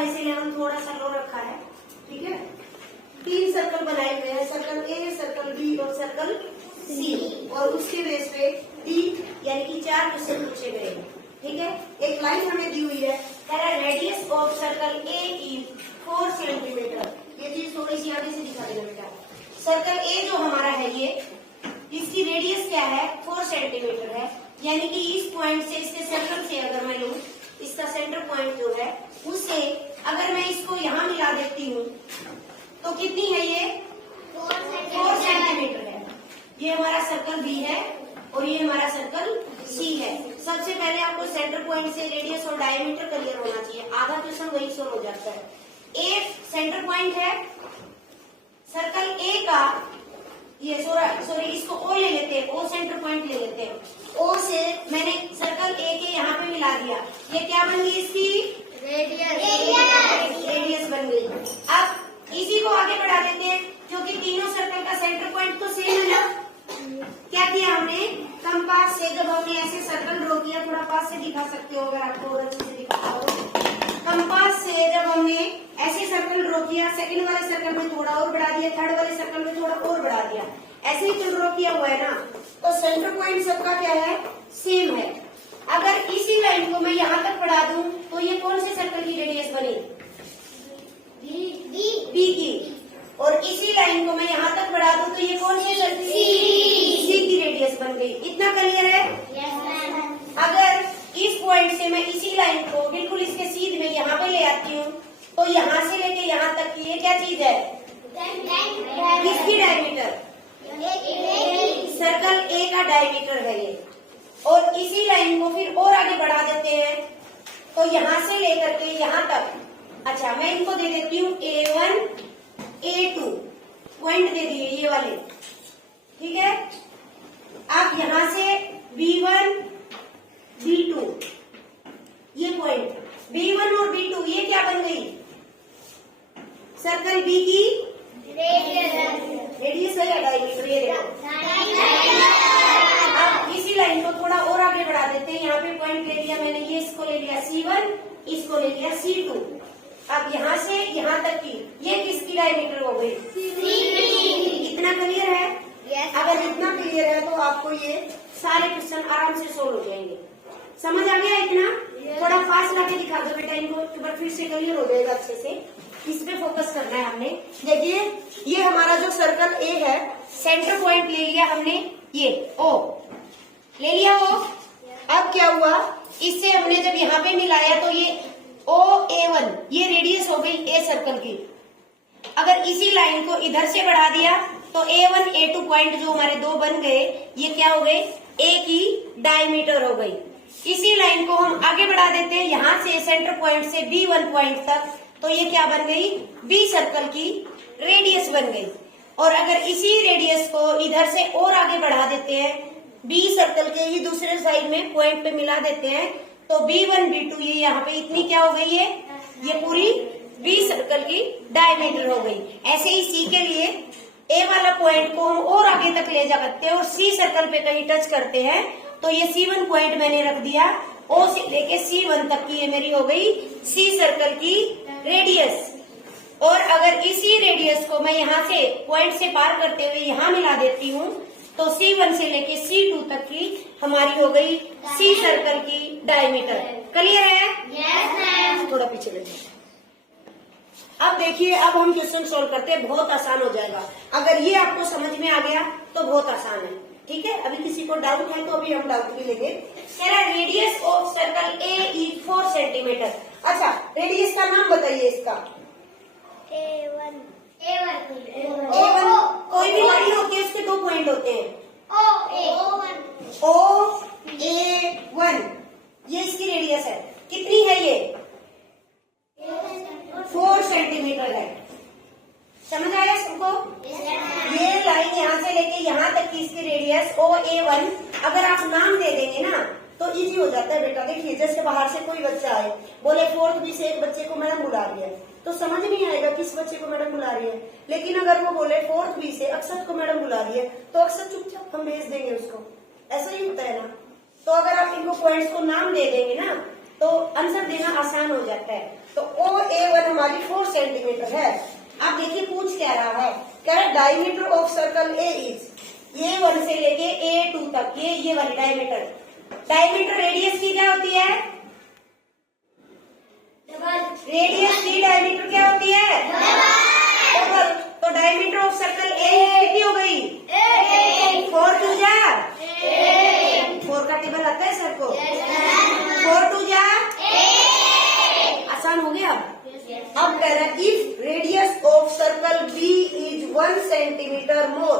वाले से लेवल थोड़ा सा लो रखा है, ठीक है। 3 सर्कल बनाए हुए हैं, सर्कल ए, सर्कल बी और सर्कल सी, और उसके बेस पे डी यानी कि 4 क्वेश्चन पूछे गए हैं, ठीक है। एक लाइन हमें दी हुई है, कह रहा है radius of circle A is 4 centimetre. ये चीज थोड़ी सी आगे से दिखा देगा बेटा। सर्कल ए जो हमारा है ये, इसकी रेडियस क्या है, 4 सेंटीमीटर है, यानी कि इस पॉइंट से, इसके सर्कल से अगर मैं लूं, इसका सेंटर पॉइंट जो है उससे अगर मैं इसको यहाँ मिला देती हूँ तो कितनी है ये, 4 सेंटीमीटर है। ये हमारा सर्कल बी है और ये हमारा सर्कल सी है। सबसे पहले आपको सेंटर पॉइंट से रेडियस और डायमीटर क्लियर होना चाहिए, आधा क्वेश्चन वही सोल्व हो जाता है। ए सेंटर पॉइंट है सर्कल ए का, ये सॉरी इसको ओ ले लेते हैं, ओ सेंटर पॉइंट ले लेते हैं। ओ से मैंने सर्कल ए के यहाँ पे मिला दिया, ये क्या बन गई, इसकी रेडियस बन गई। अब इसी को आगे बढ़ा देते हैं, क्योंकि तीनों सर्कल का सेंटर पॉइंट तो सेम है ना। क्या किया हमने, कंपास से जब हमने ऐसे सर्कल ड्रॉ किया, थोड़ा पास से दिखा सकते हो अगर आपको और अच्छे से दिखाता हो। कंपास से जब हमने ऐसे सर्कल ड्रॉ किया, सेकंड वाले सर्कल में थोड़ा और बढ़ा दिया, थर्ड वाले सर्कल में थोड़ा और बढ़ा दिया, ऐसे ही तो ड्रॉ किया हुआ है ना, तो सेंटर पॉइंट सबका क्या है, सेम है। अगर इसी लाइन को मैं यहाँ तक बढ़ा दूं तो ये कौन से सर्कल की रेडियस बनी, बी की, और इसी लाइन को मैं यहाँ तक बढ़ा दूं तो ये कौन से सर्कल सी की रेडियस बन गई। इतना क्लियर है? अगर इस पॉइंट से मैं इसी लाइन को बिल्कुल इसके सीध में यहाँ पे ले आती हूँ तो यहाँ से लेके यहाँ तक की ये क्या चीज है, किसकी डायमीटर, सर्कल ए का डायमीटर है ये। और इसी लाइन को फिर और आगे बढ़ा देते हैं तो यहाँ से लेकर के यहाँ तक, अच्छा मैं इनको दे देती हूँ A1 A2 पॉइंट दे दिए ये वाले, ठीक है। अब यहाँ से B1 B2 ये पॉइंट, B1 और B2 ये क्या बन गई, सर्कल बी की रेडियस है या डायमीटर, ये देखो। अब इसी लाइन को थोड़ा और आगे बढ़ा देते हैं, यहाँ पे पॉइंट ले लिया मैंने, ये इसको ले लिया C1, इसको ले लिया C2। अब यहाँ से यहाँ तक की ये किसकी डायमीटर हो गई, इतना क्लियर है? अगर इतना क्लियर है तो आपको ये सारे क्वेश्चन आराम से सोल्व हो जाएंगे। समझ आ गया इतना? थोड़ा फास्ट लाके दिखा दो बेटा इनको, एक बार फिर से क्लियर हो जाएगा अच्छे से। इस पे फोकस करना है हमने। देखिए ये हमारा जो सर्कल ए है, सेंटर पॉइंट ले लिया हमने, ये ओ ले लिया ओ। अब क्या हुआ, इससे हमने जब यहाँ पे मिलाया तो ये OA1 ये रेडियस हो गई ए सर्कल की। अगर इसी लाइन को इधर से बढ़ा दिया तो A1 A2 पॉइंट जो हमारे दो बन गए, ये क्या हो गए, ए की डायमीटर हो गई। इसी लाइन को हम आगे बढ़ा देते हैं यहाँ से सेंटर पॉइंट से B1 पॉइंट तक, तो ये क्या बन गई, बी सर्कल की रेडियस बन गई। और अगर इसी रेडियस को इधर से और आगे बढ़ा देते हैं, बी सर्कल के ही दूसरे साइड में पॉइंट पे मिला देते हैं, तो B1 B2 ये यहाँ पे इतनी क्या हो गई है, ये पूरी बी सर्कल की डायमीटर हो गई। ऐसे ही सी के लिए ए वाला पॉइंट को हम और आगे तक ले जा सकते हैं और सी सर्कल पे कहीं टच करते हैं तो ये C1 पॉइंट मैंने रख दिया, ओ से लेके C1 तक की ये मेरी हो गई सी सर्कल की रेडियस। और अगर इसी रेडियस को मैं यहाँ से पॉइंट से पार करते हुए यहाँ मिला देती हूँ तो C1 से लेके C2 तक की हमारी हो गई सी सर्कल की डायमीटर। क्लियर है? Yes ma'am. थोड़ा पीछे बैठिए। अब देखिए, अब हम क्वेश्चन सोल्व करते हैं, बहुत आसान हो जाएगा। अगर ये आपको समझ में आ गया तो बहुत आसान है, ठीक है। अभी किसी को डाउट है तो अभी हम डाउट भी लेंगे। Radius of circle A is 4 centimetre. अच्छा, रेडियस का नाम बताइए इसका। A1 कोई भी लाइन होती है उसके 2 पॉइंट होते हैं, OA1 ये इसकी रेडियस है। कितनी है ये, 4 सेंटीमीटर है। समझ आया सबको? ये लाइन यहाँ से लेके यहाँ तक की इसकी रेडियस OA1। अगर आप नाम दे देंगे ना तो इजी हो जाता है बेटा। देखिए, जैसे बाहर से कोई बच्चा आए, बोले 4th बी से एक बच्चे को मैडम बुला रही है, तो समझ नहीं आएगा किस बच्चे को मैडम बुला रही है। लेकिन अगर वो बोले 4th बी से अक्षत को मैडम बुला रही है तो अक्षत चुपचाप हम भेज देंगे उसको। ऐसा ही होता है ना। तो अगर आप इनको पॉइंट्स को नाम दे देंगे ना तो आंसर देना आसान हो जाता है। तो OA1 हमारी 4 सेंटीमीटर है। अब देखिए पूछ क्या रहा है, कह रहा है diameter of circle A is, ये 1 से लेके A2 तक, ये वाली डायमीटर। डायमीटर रेडियस की क्या होती है? रेडियस की डायमीटर क्या होती है? डबल। तो डायमीटर ऑफ सर्कल A कितनी हो गई? 4 टू जा 4 का टेबल आता है सर को? 4 टू जा आसान हो गया। अब कह रहा है if radius of circle B is 1 centimetre more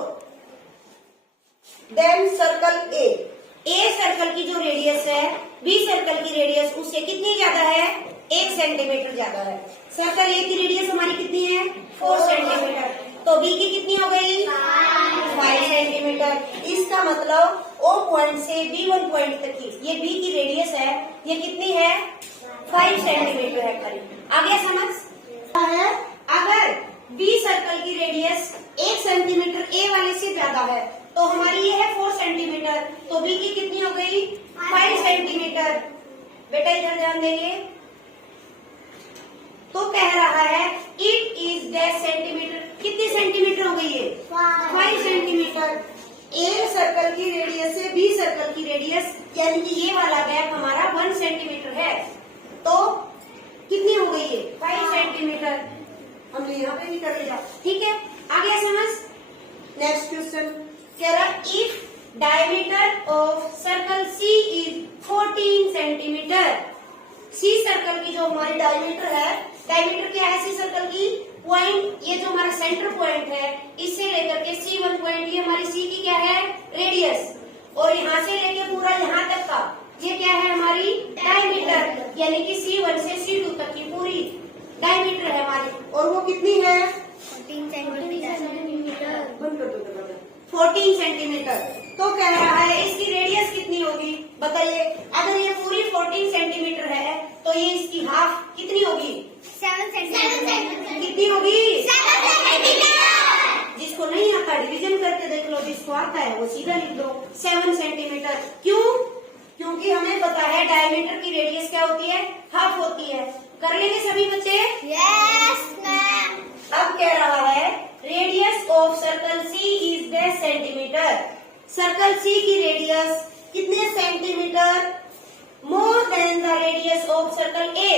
than circle A circle की जो रेडियस है B सर्कल की रेडियस उससे कितनी ज्यादा है? 1 सेंटीमीटर ज्यादा है। सर्कल A की रेडियस हमारी कितनी है? 4 सेंटीमीटर। तो B की कितनी हो गई? 5 सेंटीमीटर। इसका मतलब O पॉइंट से B1 पॉइंट तक की ये B की रेडियस है, ये कितनी है? 5 सेंटीमीटर है खाली। आ गया समझ? अगर B सर्कल की रेडियस 1 सेंटीमीटर A वाले से ज्यादा है तो हमारी ये है 4 सेंटीमीटर, तो B की कितनी हो गई? 5 सेंटीमीटर। बेटा इधर ध्यान देंगे। तो कह रहा है इट इज डैश सेंटीमीटर, कितनी सेंटीमीटर हो गई ये? 5 सेंटीमीटर। A सर्कल की रेडियस से B सर्कल की रेडियस यानी कि ये वाला गैप हमारा 1 सेंटीमीटर है, तो कितनी हो गई ये? 5 सेंटीमीटर। हम यहाँ पे भी कर लेगा, ठीक है? आ गया समझ? नेक्स्ट क्वेश्चन कह रहा if diameter of circle C is 14 centimetre. C circle की जो हमारी डायमीटर है, डायमीटर क्या है C सर्कल की? पॉइंट, ये जो हमारा सेंटर पॉइंट है इससे लेकर के C1 पॉइंट, ये हमारी C की क्या है? रेडियस। और यहाँ से लेके पूरा यहाँ तक का ये क्या है? हमारी डायमीटर, यानी कि C1 से C2 तक की पूरी डायमीटर है हमारी। और वो कितनी है? 14 सेंटीमीटर। 14 सेंटीमीटर। तो कह रहा है इसकी रेडियस कितनी होगी? बताइए। अगर ये पूरी 14 सेंटीमीटर है तो ये इसकी हाफ कितनी होगी? 7 सेंटीमीटर। कितनी होगी? 7 सेंटीमीटर। जिसको नहीं आता डिवीजन करके देख लो, जिसको आता है वो सीधा लिख दो 7 सेंटीमीटर। क्यों? क्योंकि हमें पता है डायमीटर की रेडियस क्या होती है? हाफ होती है। कर लेंगे सभी बच्चे? Yes ma'am. अब कह रहा है radius of circle C is 10 centimetre. Circle C की रेडियस कितने centimetre more than the radius of circle A?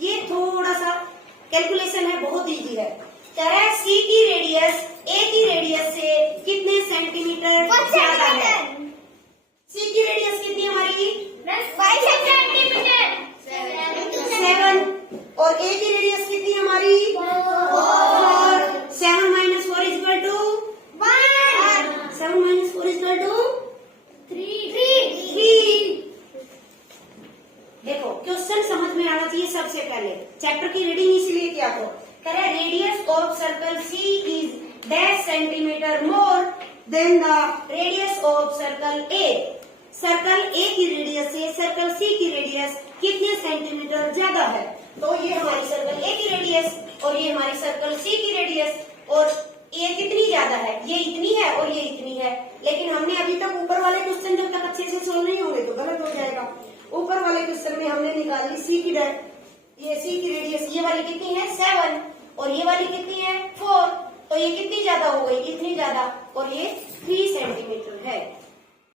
ये थोड़ा सा कैलकुलेशन है, बहुत इजी है। कह रहा है C की रेडियस A की रेडियस से कितने सेंटीमीटर ज्यादा है? C की रेडियस कितनी हमारी? 5 सेंटीमीटर। 7। और A की रेडियस कितनी हमारी? 4। 7 minus 4 is equal to 1। 7 minus 4 is equal to 3। देखो क्वेश्चन समझ में आना चाहिए सबसे पहले, चैप्टर की रीडिंग इसलिए किया तो कह रहा है radius of circle C is dash centimetre more than the radius of circle A। Circle A की रेडियस से सर्कल C की रेडियस कितने सेंटीमीटर ज्यादा है? तो ये हमारी सर्कल A की रेडियस और ये हमारी सर्कल C की रेडियस, और ये कितनी ज्यादा है? ये इतनी है और ये इतनी है। लेकिन हमने अभी तक ऊपर वाले क्वेश्चन जब तक अच्छे से सोल्व नहीं होंगे तो गलत हो जाएगा। ऊपर वाले क्वेश्चन में हमने निकाली C की ये C की रेडियस, ये वाली कितनी है? 7 और ये वाली कितनी है? 4। तो ये कितनी ज्यादा हो गई? इतनी ज्यादा, और ये 3 सेंटीमीटर है।